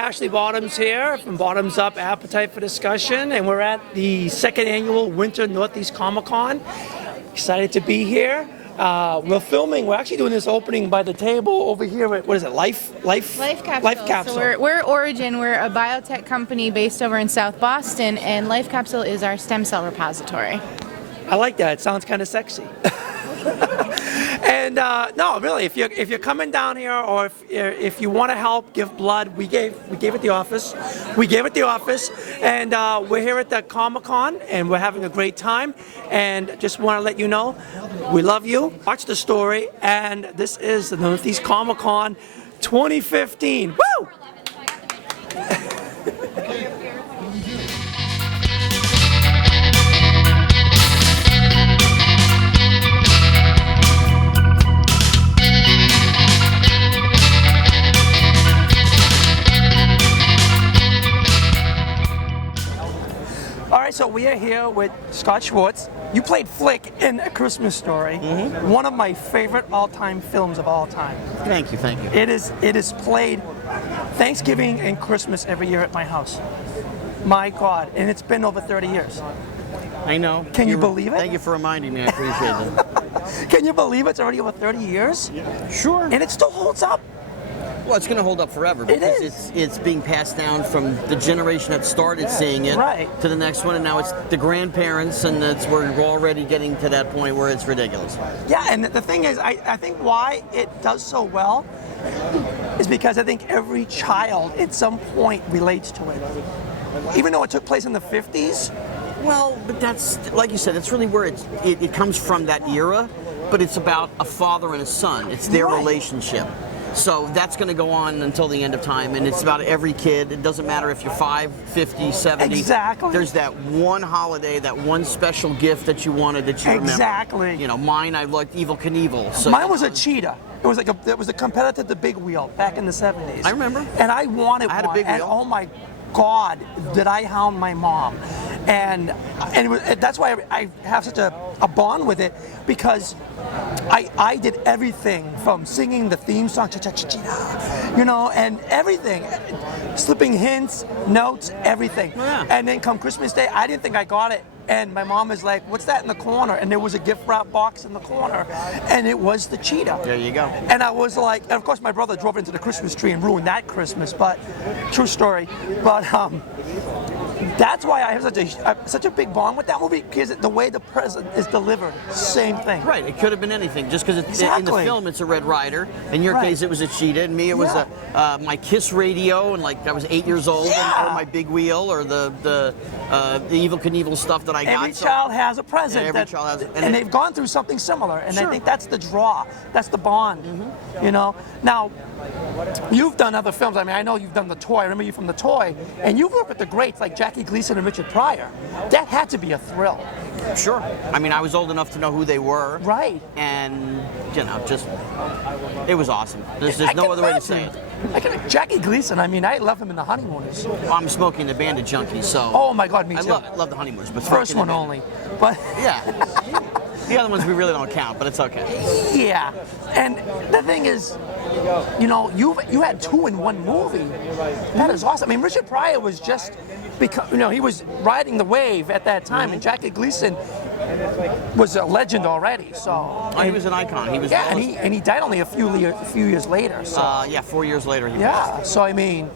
Ashley Bottoms here from Bottoms Up Appetite for Discussion, and we're at the second annual Winter Northeast Comic Con. Excited to be here. We're filming. We're actually doing this opening by the table over here at, what is it, Life Capsule. So we're Origin. We're a biotech company based over in South Boston, and Life Capsule is our stem cell repository. I like that. It sounds kind of sexy. And no, really, if you're coming down here, or if you want to help give blood, we gave at the office. We gave at the office, and we're here at the Comic Con, and we're having a great time. And just want to let you know, we love you. Watch the story, and this is the Northeast Comic Con 2015. Woo! All right, so we are here with Scott Schwartz. You played Flick in A Christmas Story, one of my favorite all-time films of all time. Thank you, thank you. It is played Thanksgiving and Christmas every year at my house. My God, and it's been over 30 years. I know. Can you believe it? Thank you for reminding me. I appreciate it. Can you believe it's already over 30 years? Sure. And it still holds up. Well, it's going to hold up forever because it's being passed down from the generation that started seeing it to the next one, and now it's the grandparents, and we're already getting to that point where it's ridiculous. Yeah, and the thing is, I think why it does so well is because I think every child at some point relates to it. Even though it took place in the 50s. Well, but that's, like you said, it's really where it comes from, that era, but it's about a father and a son. It's their relationship. So that's going to go on until the end of time, and it's about every kid. It doesn't matter if you're 5, 50, 70. Exactly. There's that one holiday, that one special gift that you wanted that you remember. Exactly. You know, mine, I liked Evel Knievel. So, mine was a cheetah. It was a competitor to Big Wheel back in the 70s. I remember. And I wanted one. I had a Big Wheel. And oh my God, did I hound my mom. And that's why I have such a bond with it, because I did everything from singing the theme song, you know, and everything, slipping hints, notes, everything. Yeah. And then come Christmas Day, I didn't think I got it. And my mom is like, "What's that in the corner?" And there was a gift wrap box in the corner, and it was the cheetah. There you go. And I was like, and of course my brother drove into the Christmas tree and ruined that Christmas, but true story. But that's why I have such a big bond with that movie, because the way the present is delivered, same thing. Right, it could have been anything. Just because in the film it's a Red Ryder. In your case, it was a cheetah. In me, it was my Kiss radio, and like I was 8 years old, or my Big Wheel, or the Evel Knievel stuff that I got. Every child has a present. Every child has it. And they've gone through something similar, and I think that's the draw. That's the bond. You know. Now, you've done other films. I mean, I know you've done The Toy. I remember you from The Toy, and you've worked with the greats like Jackie Gleason and Richard Pryor. That had to be a thrill. Sure. I mean, I was old enough to know who they were. Right. And, you know, just, it was awesome. There's no other way to say it. Jackie Gleason, I mean, I love him in The Honeymooners. Well, I'm Smoking the Bandit junkie, so. Oh my God, me too. I love The Honeymooners. But first one only. But yeah. The other ones we really don't count, but it's okay. Yeah. And the thing is, you know, you had 2 in one movie. That is awesome. I mean, Richard Pryor was just, because, you know, he was riding the wave at that time, and Jackie Gleason was a legend already. So he was an icon. He was and he died only a few years later. So 4 years later. So I mean.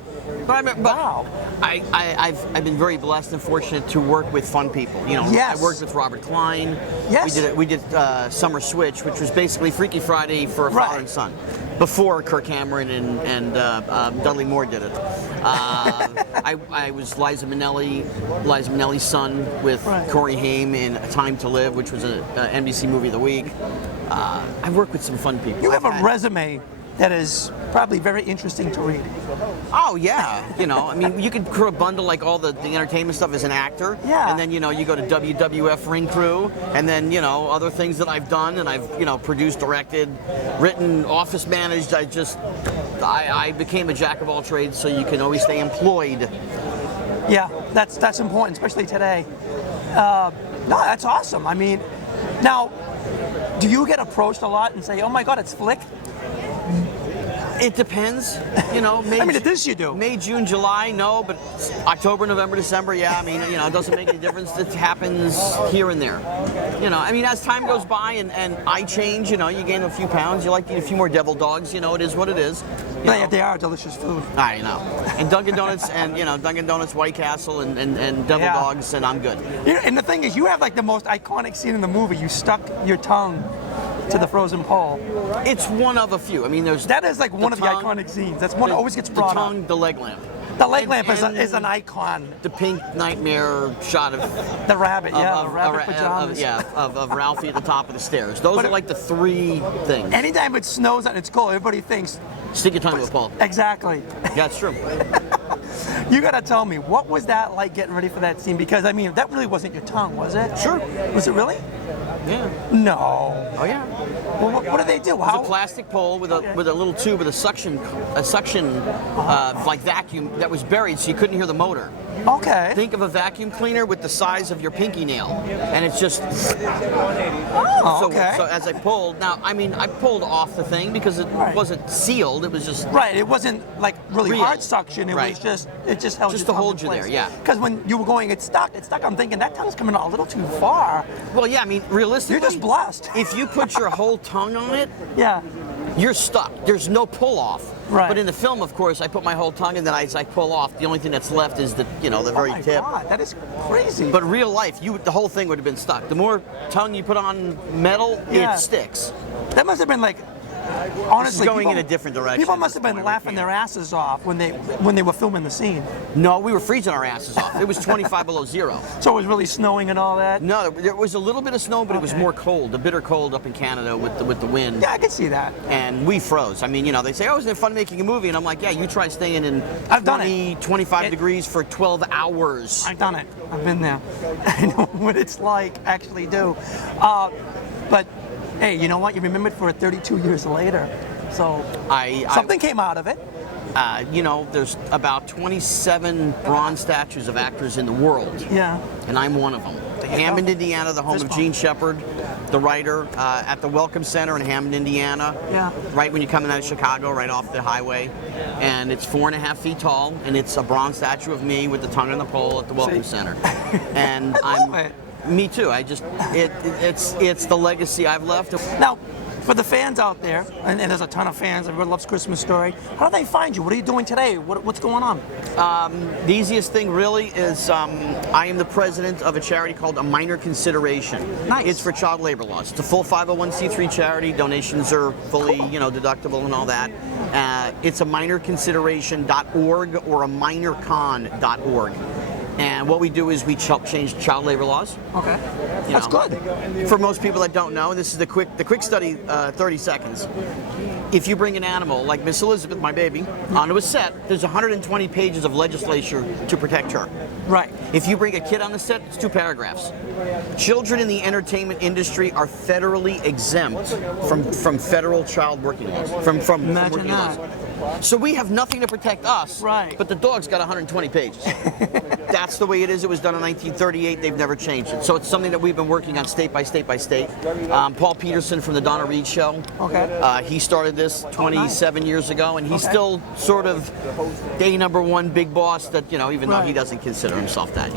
Wow. I've been very blessed and fortunate to work with fun people. You know, I worked with Robert Klein. Yes. We did Summer Switch, which was basically Freaky Friday for a father and son, before Kirk Cameron and Dudley Moore did it. I was Liza Minnelli's son with Corey Haim in A Time to Live, which was an NBC Movie of the Week. I've worked with some fun people. You have a resume that is probably very interesting to read. Oh yeah, you know, I mean, you could crew a bundle like all the entertainment stuff as an actor, and then, you know, you go to WWF Ring Crew, and then, you know, other things that I've done, and I've, you know, produced, directed, written, office managed. I became a jack of all trades, so you can always stay employed. Yeah, that's important, especially today. No, that's awesome. I mean, now, do you get approached a lot and say, "Oh my God, it's Flick"? It depends, you know. May, I mean, at this you do. May, June, July, no, but October, November, December, yeah. I mean, you know, it doesn't make any difference. It happens here and there. You know, I mean, as time goes by and I change, you know, you gain a few pounds. You like to eat a few more devil dogs. You know, it is what it is. They are delicious food. I know. And Dunkin' Donuts and, you know, Dunkin' Donuts, White Castle and devil dogs, and I'm good. You know, and the thing is, you have like the most iconic scene in the movie. You stuck your tongue to the frozen pole. It's one of a few. I mean, there's That is like one of the tongue, iconic scenes. That's one that always gets the brought tongue, up. the leg lamp. The leg lamp is an icon. The pink nightmare shot of The rabbit, the rabbit pajamas. of Ralphie at the top of the stairs. Those But are like the three things. Anytime it snows and it's cold, everybody thinks, Stick your tongue to a pole. exactly. Yeah, it's true. You gotta tell me, what was that like getting ready for that scene? Because I mean, that really wasn't your tongue, was it? Sure. Was it really? Yeah. No. Oh yeah. Well, what did they do? It was a plastic pole with a little tube with a suction like vacuum that was buried, so you couldn't hear the motor. Okay. Think of a vacuum cleaner with the size of your pinky nail, and it's just. Oh, okay. So as I pulled, now I mean I pulled off the thing because it wasn't sealed. It was just. Right. It wasn't like really Real. hard suction. It was just held Just your to tongue hold in you there, place. yeah. Because when you were going, it's stuck. I'm thinking that tongue's coming out a little too far. Well, yeah. I mean, realistically, You're just blessed. If you put your whole tongue on it, Yeah. you're stuck. There's no pull off. Right. But in the film, of course, I put my whole tongue and then as I pull off, the only thing that's left is the very Oh my tip. God, that is crazy. But real life, the whole thing would have been stuck. The more tongue you put on metal, Yeah. it sticks. that must have been like. Honestly, going people, in a different direction People at must have this been point. laughing their asses off when they were filming the scene. No, we were freezing our asses off. It was 25 below zero. So it was really snowing and all that. No, there was a little bit of snow, but it was Okay. more cold, the bitter cold up in Canada with the wind. Yeah, I can see that. And we froze. I mean, they say, oh, isn't it fun making a movie? And I'm like, yeah, you try staying in I've done 25 degrees for 12 hours. I've done it. I've been there. I know what it's like. Actually, do. But hey, you know what? You remembered for 32 years later. So something came out of it. There's about 27 bronze statues of actors in the world. Yeah. And I'm one of them. Hammond, Indiana, the home of Gene Shepard, the writer, at the Welcome Center in Hammond, Indiana. Yeah. Right when you're coming out of Chicago, right off the highway. And it's 4.5 feet tall, and it's a bronze statue of me with the tongue on the pole at the Welcome Center. And I love it. Me too. It's the legacy I've left. Now, for the fans out there, and there's a ton of fans, everyone loves Christmas Story. How do they find you? What are you doing today? What's going on? The easiest thing really is I am the president of a charity called A Minor Consideration. Nice. It's for child labor laws. It's a full 501c3 charity. Donations are fully, deductible and all that. It's a minorconsideration.org or a minorcon.org. And what we do is we change child labor laws. Okay. That's good. For most people that don't know, this is the quick study, 30 seconds. If you bring an animal like Miss Elizabeth, my baby, onto a set, there's 120 pages of legislation to protect her. Right. If you bring a kid on the set, it's 2 paragraphs. Children in the entertainment industry are federally exempt from federal child working laws, from Imagine working that. laws. So we have nothing to protect us, Right. but the dog's got 120 pages. That's the way it is. It was done in 1938. They've never changed it. So it's something that we've been working on state by state by state. Paul Peterson from the Donna Reed Show. Okay. He started this 27 years ago, and he's still sort of day number one big boss that, even though he doesn't consider himself that,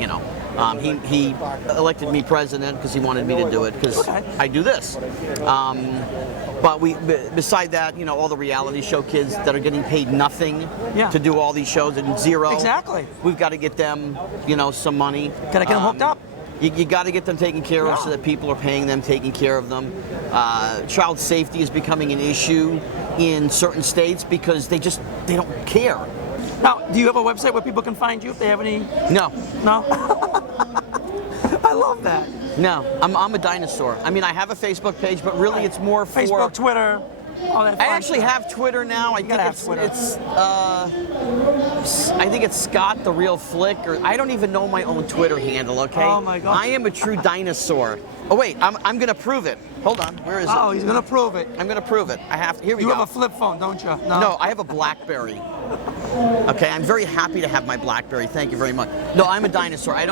He elected me president because he wanted me to do it because I do this. But beside that, all the reality show kids that are getting paid nothing to do all these shows and zero. Exactly. We've got to get them, some money. Gotta get them hooked up. You got to get them taken care of so that people are paying them, taking care of them. Child safety is becoming an issue in certain states because they don't care. Now, do you have a website where people can find you if they have any? No. No? I love that. No, I'm a dinosaur. I mean, I have a Facebook page, but really it's more for Facebook, Twitter, all that I fun actually stuff. have Twitter now. I think gotta have it's Twitter. I think it's Scott the Real Flick, or I don't even know my own Twitter handle. Okay. Oh my God. I am a true dinosaur. Oh wait, I'm gonna prove it. Hold on, where is Oh, it? he's gonna prove it. I'm gonna prove it. I have. Here we You go. have a flip phone, don't you? No, I have a BlackBerry. Okay, I'm very happy to have my BlackBerry. Thank you very much. No, I'm a dinosaur. I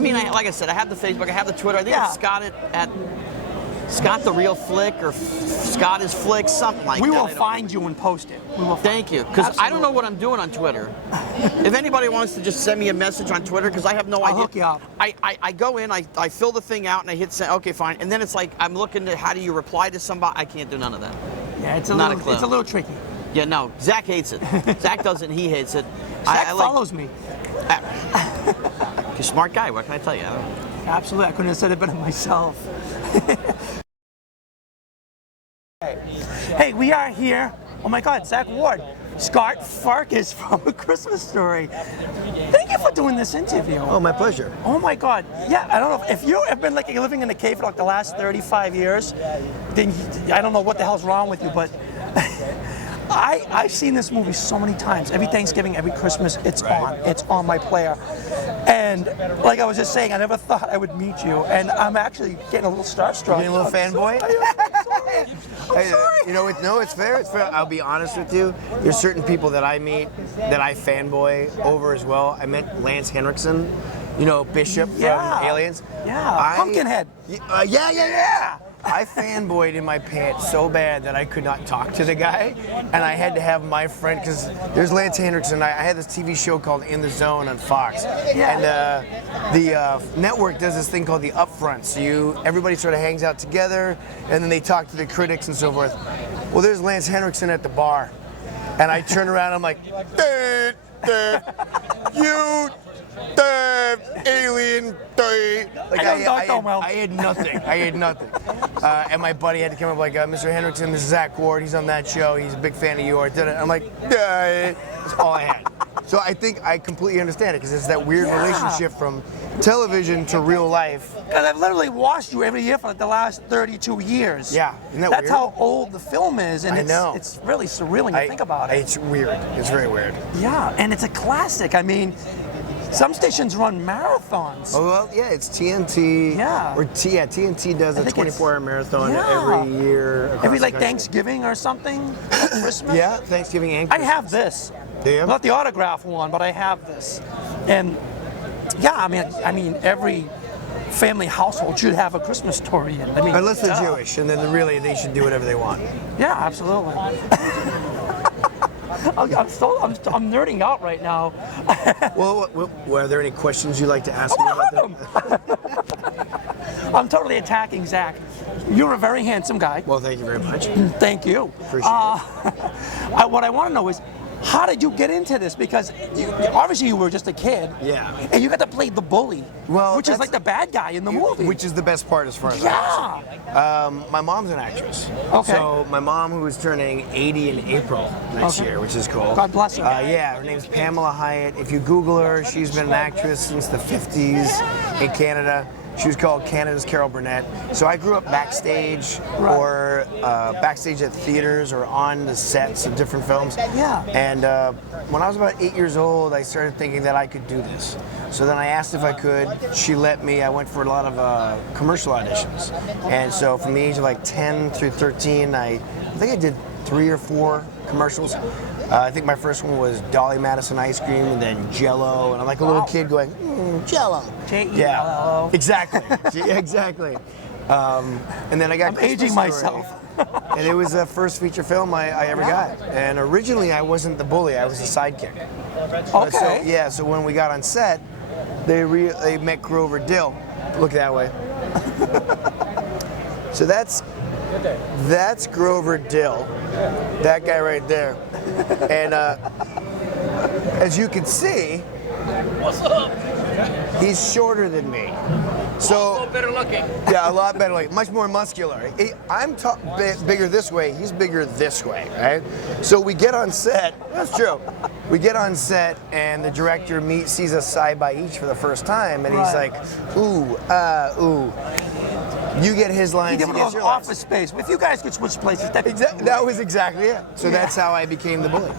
mean, like I said, I have the Facebook, I have the Twitter. I think Yeah. it's Scott at Scott the Real Flick or Scott is Flick, something like We that. will find you and post it. We will. Thank you, because I don't know what I'm doing on Twitter. If anybody wants to just send me a message on Twitter, because I have no I'll idea. hook you up. I go in, I fill the thing out, and I hit send. Okay, fine. And then it's like I'm looking at how do you reply to somebody. I can't do none of that. Yeah, it's Not a clue. It's a little tricky. Yeah, no. Zach hates it. Zach doesn't. He hates it. Zach follows me. You're a smart guy. What can I tell you? Absolutely, I couldn't have said it better myself. Hey, we are here. Oh my God, Zach Ward, Scott Farkas from A Christmas Story. Thank you for doing this interview. Oh, my pleasure. Oh my God. Yeah, I don't know if you have been like living in a cave for like the last 35 years, then I don't know what the hell's wrong with you, but I've seen this movie so many times. Every Thanksgiving, every Christmas, it's on my player. And like I was just saying, I never thought I would meet you, and I'm actually getting a little starstruck. Getting a little fanboy? I'm sorry. You know, no, it's fair. It's fair. I'll be honest with you. There's certain people that I meet that I fanboy over as well. I met Lance Henriksen, you know, Bishop from Aliens. Yeah, Pumpkinhead. Yeah. I fanboyed in my pants so bad that I could not talk to the guy, and I had to have my friend, because there's Lance Henriksen. I had this TV show called In the Zone on Fox, and the network does this thing called the Upfront. So everybody sort of hangs out together, and then they talk to the critics and so forth. Well, there's Lance Henriksen at the bar, and I turn around, and I'm like, you. Alien. Like I had nothing. And my buddy had to come up like, Mr. Henriksen, this is Zach Ward. He's on that show. He's a big fan of yours. I'm like, that's all I had. So I think I completely understand it because it's that weird relationship from television to real life. Because I've literally watched you every year for like the last 32 years. Yeah, isn't that That's weird? how old the film is, and I know. it's really surreal when you think about it. It's weird. It's very weird. Yeah, and it's a classic. I mean, some stations run marathons. Oh, well, yeah, it's TNT. Yeah. TNT does a 24-hour marathon every year. Every like Thanksgiving or something, Christmas. Yeah, Thanksgiving and I Christmas. have this. Do you? Not the autograph one, but I have this. And yeah, I mean, every family household should have a Christmas story in. I mean, unless they're Jewish, and then really they should do whatever they want. Yeah, absolutely. I'm nerding out right now. Well, were there any questions you'd like to ask me about that? I'm totally attacking Zach. You're a very handsome guy. Well, thank you very much. Thank you. Appreciate it. What I want to know is, how did you get into this? Because obviously you were just a kid. Yeah. And you got to play the bully, which is like the bad guy in the movie. Which is the best part as far as my mom's an actress. Okay. So my mom, who is turning 80 in April next year, which is cool. God bless her. Yeah, her name's Pamela Hyatt. If you Google her, she's been an actress since the 50s in Canada. She was called Canada's Carol Burnett. So I grew up backstage or backstage at theaters or on the sets of different films. Yeah. And when I was about 8 years old, I started thinking that I could do this. So then I asked if I could. She let me. I went for a lot of commercial auditions. And so from the age of like 10 through 13, I think I did 3 or 4 commercials. I think my first one was Dolly Madison ice cream, and then Jell-O, and I'm like a little kid going, Jell-O. J-E-L-L-O. Yeah, exactly. Exactly. And then I got I'm aging myself. And it was the first feature film I ever got. And originally I wasn't the bully, I was the sidekick. Okay. So when we got on set, they met Grover Dill. Look that way. So that's Grover Dill, that guy right there. And as you can see, What's up? he's shorter than me. So Also better looking. yeah, a lot better, like much more muscular. I'm bigger this way, he's bigger this way, right? So we get on set, that's true. We get on set and the director sees us side by each for the first time, and he's like, ooh. You get his lines, He he did gets an your lines. office space. If you guys could switch places, that'd be cool. That was exactly it. So that's how I became the bully.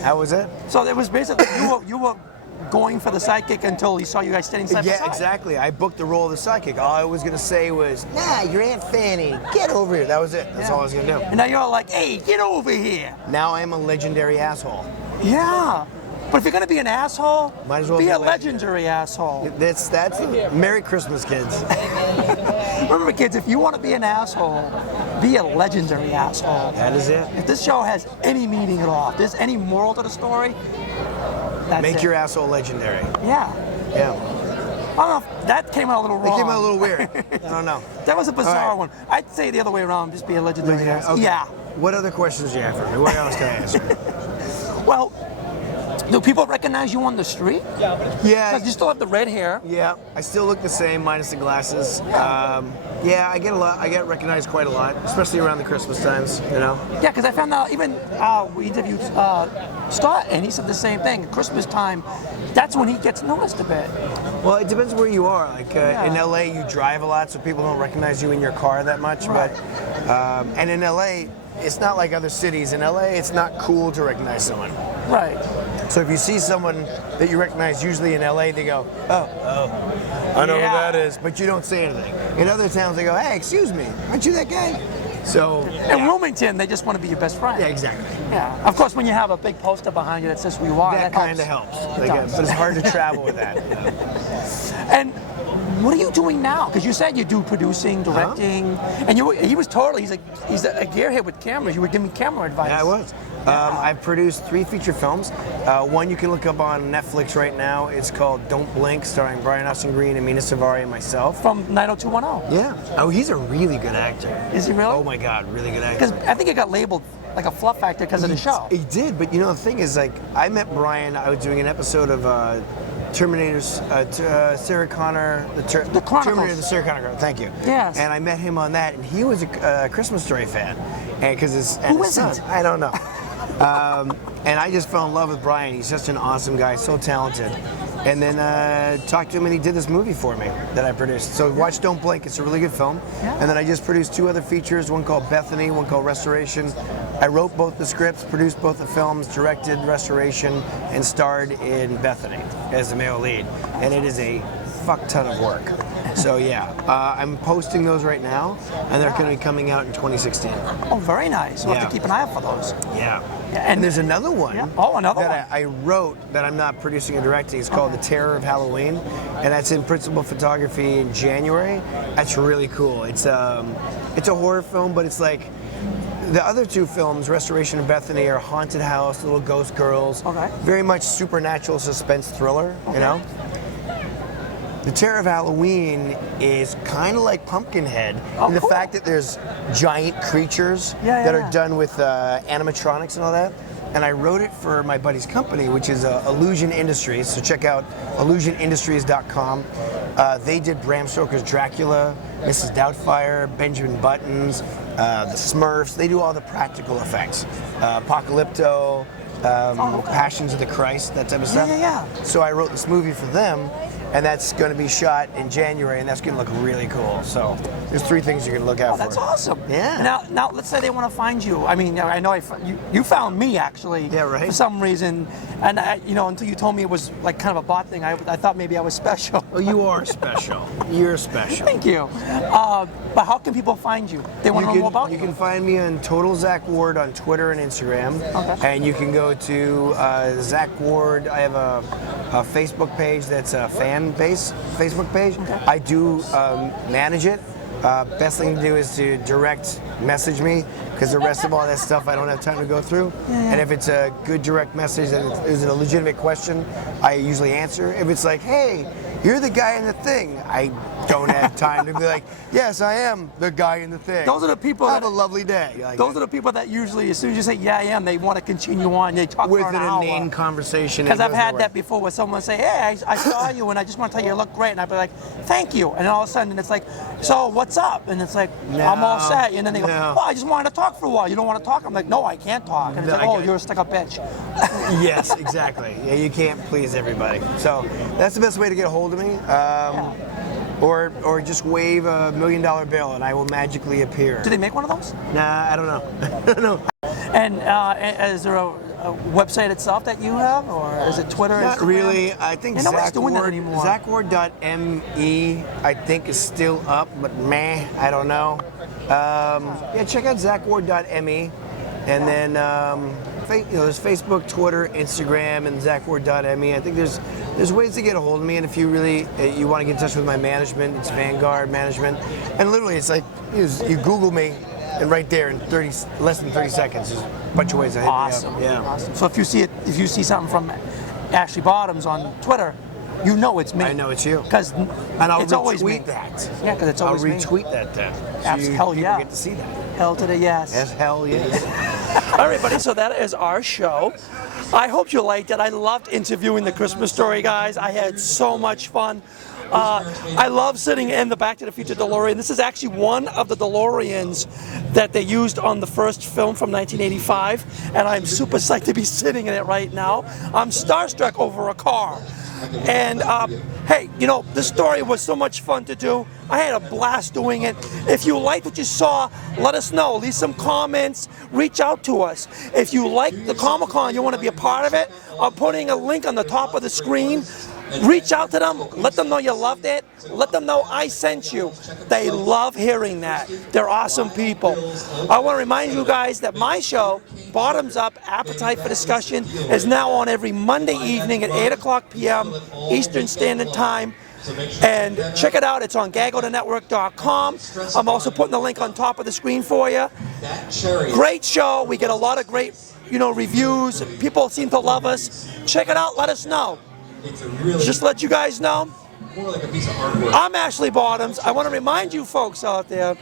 That was it. So it was basically you were going for the sidekick until he saw you guys standing side by Yeah, side. exactly. I booked the role of the sidekick. All I was going to say was, nah, your Aunt Fanny, get over here. That was it. That's all I was going to do. And now you're all like, hey, get over here. Now I'm a legendary asshole. Yeah. But if you're gonna be an asshole, Might as well be be a legendary. legendary asshole. That's Merry Christmas, kids. Remember, kids, if you want to be an asshole, be a legendary asshole. That is it. If this show has any meaning at all, if there's any moral to the story, that's Make it. your asshole legendary. Yeah. Yeah. I don't know if that came out a little wrong. It came out a little weird. I don't know. That was a bizarre All right. one. I'd say the other way around, just be a legendary asshole. Okay. Yeah. What other questions do you have for me? What else can I answer? Well, do people recognize you on the street? Yeah. Because you still have the red hair. Yeah, I still look the same minus the glasses. Yeah, I get recognized quite a lot, especially around the Christmas times. You know. Yeah, because I found out even we interviewed Scott, and he said the same thing. Christmas time, that's when he gets noticed a bit. Well, it depends where you are. Like Yeah. in LA, you drive a lot, so people don't recognize you in your car that much. Right. But and in LA, it's not like other cities. In LA, it's not cool to recognize someone. Right. So if you see someone that you recognize, usually in LA, they go, oh, I know Yeah. who that is, but you don't say anything. In other towns, they go, hey, excuse me, aren't you that guy? So, In Wilmington, they just want to be your best friend. yeah, exactly. Yeah. Of course, when you have a big poster behind you that says who you are, That kind of helps. Like, does. but it's hard to travel with that. You know? And what are you doing now? Because you said you do producing, directing, and he was totally, he's a gearhead with cameras. You were giving me camera advice. Yeah, I was. I've produced 3 feature films. One you can look up on Netflix right now. It's called Don't Blink, starring Brian Austin Green and Mina Savari and myself. From 90210. Yeah. Oh, he's a really good actor. Is he really? Oh my God, really good actor. Because I think it got labeled like a fluff actor because of the show. He did, but you know the thing is, like, I met Brian. I was doing an episode of Terminator's Sarah Connor, the Chronicles. Terminator, the Sarah Connor girl. Thank you. Yes. And I met him on that, and he was a Christmas Story fan, and because his Who his son, isn't? I don't know. And I just fell in love with Brian. He's such an awesome guy, so talented. And then talked to him, and he did this movie for me that I produced. So watch Don't Blink. It's a really good film. Yeah. And then I just produced 2 other features, one called Bethany, one called Restoration. I wrote both the scripts, produced both the films, directed Restoration, and starred in Bethany as the male lead. And it is a fuck ton of work. So yeah, I'm posting those right now, and they're going to be coming out in 2016. Oh, very nice. We'll have Yeah. to keep an eye out for those. Yeah. Yeah, And there's another one. Yeah. Oh, another that I wrote that I'm not producing and directing. It's called The Terror of Halloween, and that's in principal photography in January. That's really cool. It's a horror film, but it's like the other 2 films, Restoration and Bethany, are haunted house, little ghost girls. Okay. Very much supernatural suspense thriller. You know. The Terror of Halloween is kind of like Pumpkinhead in the cool. fact that there's giant creatures Yeah, that yeah. are done with animatronics and all that. And I wrote it for my buddy's company, which is Illusion Industries. So check out illusionindustries.com. They did Bram Stoker's Dracula, Mrs. Doubtfire, Benjamin Buttons, the Smurfs. They do all the practical effects. Apocalypto, Passions of the Christ, that type of stuff. yeah. So I wrote this movie for them, and that's going to be shot in January, and that's going to look really cool. So there's 3 things you can look out Oh, that's for. awesome. Yeah. Now, let's say they want to find you. I mean, I know you found me actually. Yeah, right. For some reason, and until you told me it was like kind of a bot thing, I thought maybe I was special. Oh, you are special. You're special. Thank you. But how can people find you? They want to know more about you. You can find me on Total Zach Ward on Twitter and Instagram. Okay. And you can go to Zach Ward. I have a Facebook page that's a fan base Facebook page. Okay. I do manage it. Best thing to do is to direct message me, because the rest of all that stuff I don't have time to go through. And if it's a good direct message and it's a legitimate question, I usually answer. If it's like, hey, you're the guy in the thing, I don't have time to be like, yes, I am the guy in the thing. Those are the people Have that- a lovely day. Like, Those are the people that usually, as soon as you say, yeah, I am, they want to continue on. They talk with for an an hour. inane conversation. Because it I've goes had nowhere. that before where someone say, hey, I saw you and I just want to tell you look great. And I'd be like, thank you. And then all of a sudden it's like, so what's up? And it's like, I'm all set. And then they go, No. well, I just wanted to talk for a while. You don't want to talk? I'm like, no, I can't talk. And it's No, like, I oh, get it. you're a stick-up bitch. Yes, exactly. Yeah, you can't please everybody. So that's the best way to get a hold of me. Or just wave $1 million bill and I will magically appear. Do they make one of those? Nah, I don't know. I don't know. And is there a website itself that you have? Or is it Twitter? Not Instagram? really. I think Yeah, nobody's Zach doing that Ward, anymore. ZachWard.me, I think is still up, but meh, I don't know. Yeah, check out ZachWard.me. And then there's Facebook, Twitter, Instagram, and ZachWard.me. I think there's ways to get a hold of me, and if you really you want to get in touch with my management, it's Vanguard Management. And literally, it's like you Google me, and right there in less than 30 seconds, there's a bunch of ways to hit Awesome. me up. Yeah. Awesome. So if you see something from Ashley Bottoms on Twitter, you know it's me. I know it's you. Because And I'll it's always me. retweet that. Yeah, because it's always I'll me. retweet that then. Hell people yeah. get to see that. Hell to the yes. Yes, hell yes. All right, buddy, so that is our show. I hope you liked it. I loved interviewing the Christmas Story guys. I had so much fun. I love sitting in the Back to the Future DeLorean. This is actually one of the DeLoreans that they used on the first film from 1985, and I'm super psyched to be sitting in it right now. I'm starstruck over a car. And hey, this story was so much fun to do. I had a blast doing it. If you liked what you saw, let us know. Leave some comments. Reach out to us. If you like the Comic-Con, you want to be a part of it, I'm putting a link on the top of the screen. Reach out to them. Let them know you loved it. Let them know I sent you. They love hearing that. They're awesome people. I want to remind you guys that my show, Bottoms Up, Appetite for Discussion, is now on every Monday evening at 8 o'clock p.m. Eastern Standard Time. And check it out. It's on GaggoTheNetwork.com. I'm also putting the link on top of the screen for you. Great show. We get a lot of great, reviews. People seem to love us. Check it out. Let us know. Just let you guys know, I'm Ashley Bottoms. I want to remind you folks out there,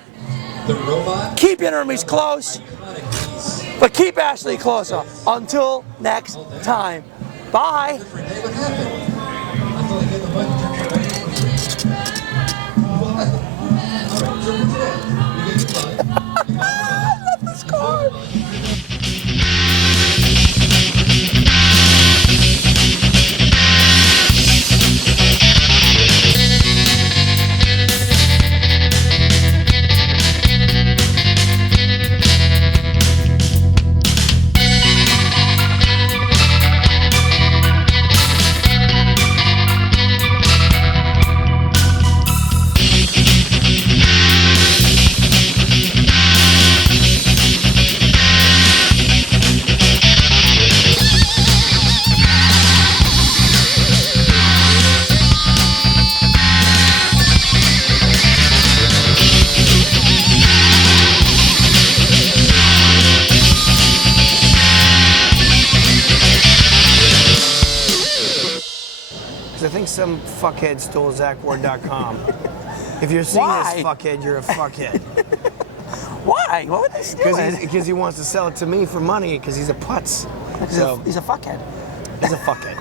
keep your enemies close, but keep Ashley closer. Until next time. Bye. I love this car. I think some fuckhead stole ZachWard.com. If you're seeing Why? this fuckhead, you're a fuckhead. Why? What would they steal? Because he wants to sell it to me for money because he's a putz. He's a fuckhead. He's a fuckhead.